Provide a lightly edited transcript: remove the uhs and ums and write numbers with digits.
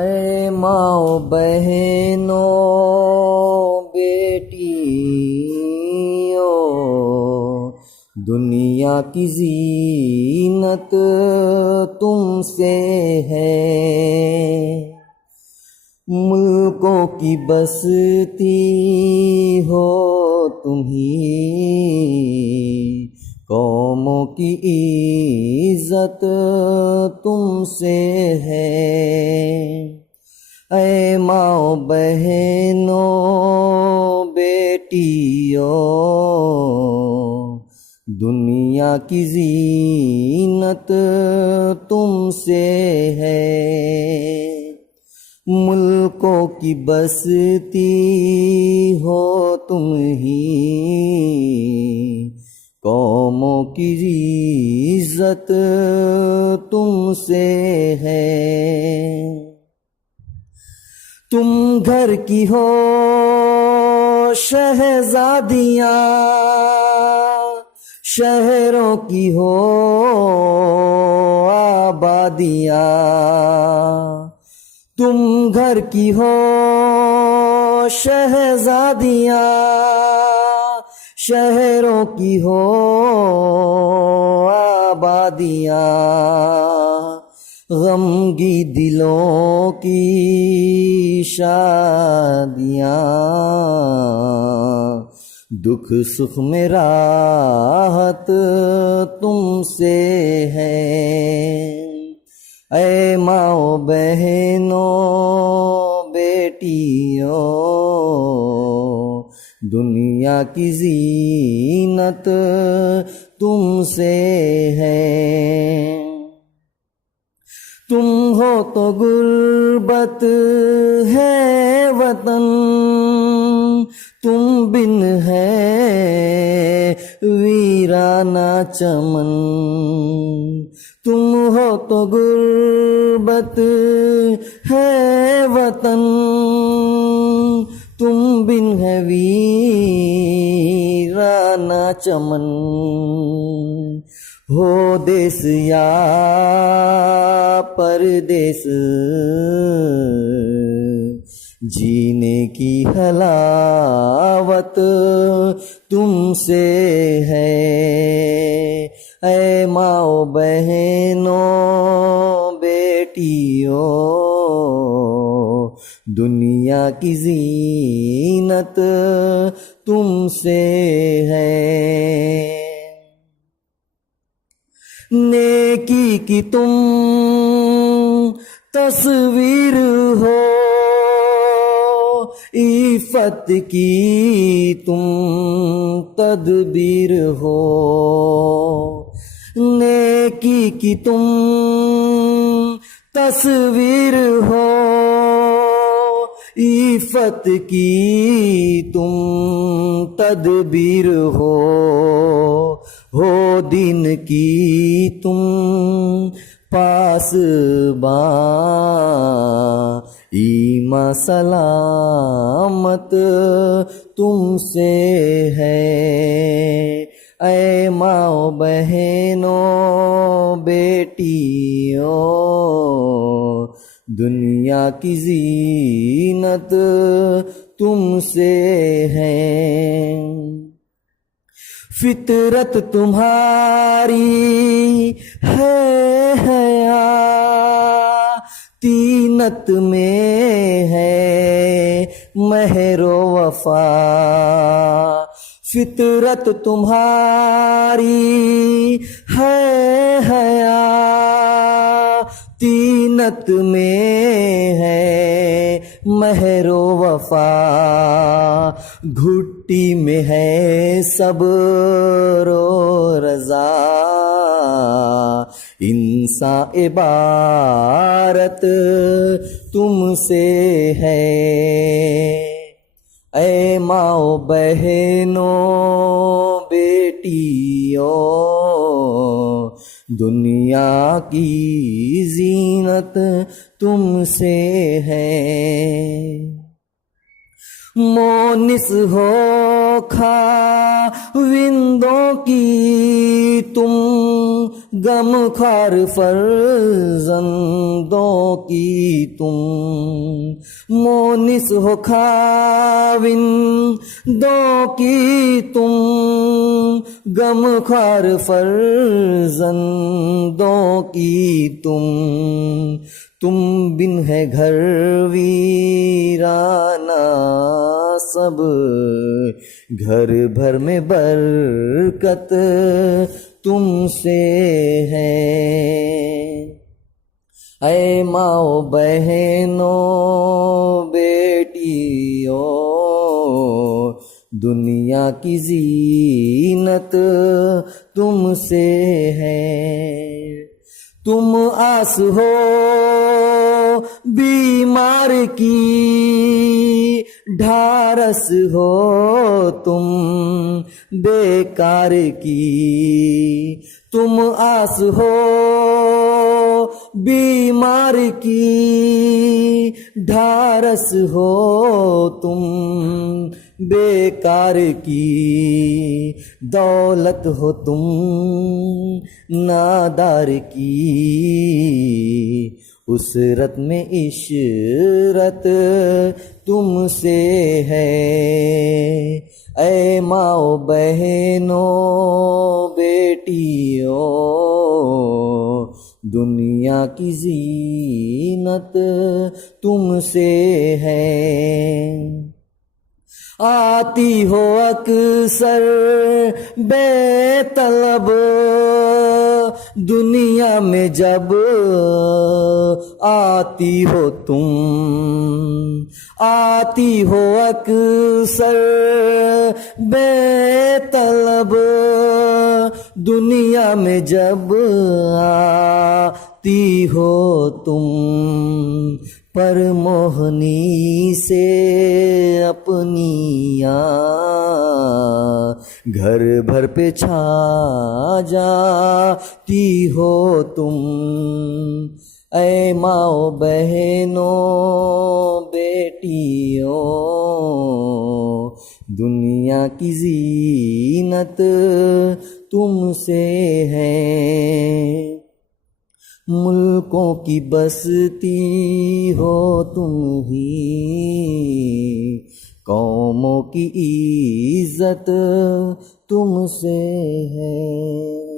ऐ माओ बहनों बेटियों, दुनिया की जीनत तुमसे है। मुल्कों की बसती हो तुम्ही, कौमों की इज्जत तुमसे है। ऐ माओ बहनों बेटियों, दुनिया की जीनत तुमसे है। मुल्कों की बसती हो तुम ही, कौमों की इज्जत तुमसे है। तुम घर की हो शहजादियाँ, शहरों की हो आबादियाँ। तुम घर की हो शहजादियाँ, शहरों की हो आबादियाँ। गमगी दिलों की शादियाँ, दुख सुख में राहत तुमसे है। ऐ माओ बहनों बेटियों, दुनिया की जीनत तुमसे है। तुम हो तो गुर्बत है वतन, तुम बिन है वीराना चमन। तुम हो तो गुर्बत है वतन, तुम बिन है वीराना चमन। हो देश या परदेश, जीने की हलावत तुमसे है। ऐ माओ बहनों बेटियों, दुनिया की जीनत तुमसे है। नेकी की तुम तस्वीर हो, इफ़त की तुम तदबीर हो। नेकी की तुम तस्वीर हो, इफ़त की तुम तदबीर हो। दीन की तुम पासबां, ईमा सलामत तुमसे है। ऐ माओ बहनों बेटियों, दुनिया की जीनत तुमसे है। फितरत तुम्हारी है हया, तीनत में है महरो वफा। फितरत तुम्हारी है हया, तीनत में है महरो वफा। घुट्टी में है सब्र रज़ा, इंसा इबारत तुमसे है। ऐ माओ बहनों बेटियों, दुनिया की जीनत तुमसे है। मोनिस हो खा विंदों की तुम गमख्वार फर्जंदों की तुम मोनिस हो खाविंदों की तुम गमख्वार फर्जंदों की तुम बिन है घर वीराना सब घर भर में बरकत तुमसे है। ऐ माओ बहनों बेटियों दुनिया की जीनत तुमसे है। तुम आस हो बीमार की ढारस हो तुम बेकार की। तुम आस हो बीमार की ढारस हो तुम बेकार की। दौलत हो तुम नादार की उसरत में इशरत तुमसे है। ऐ माओ बहनों बेटियों दुनिया की जीनत तुमसे है। आती हो अक्सर बेतलब दुनिया में जब आती हो तुम। आती हो अक्सर बेतलब दुनिया में जब आती हो तुम। पर मोहनी से अपनी घर भर पे छा जाती हो तुम। ऐ माओ बहनों बेटियों दुनिया की जीनत तुमसे है। मुल्कों की बसती हो तुम ही कौमों की इज्जत तुमसे है।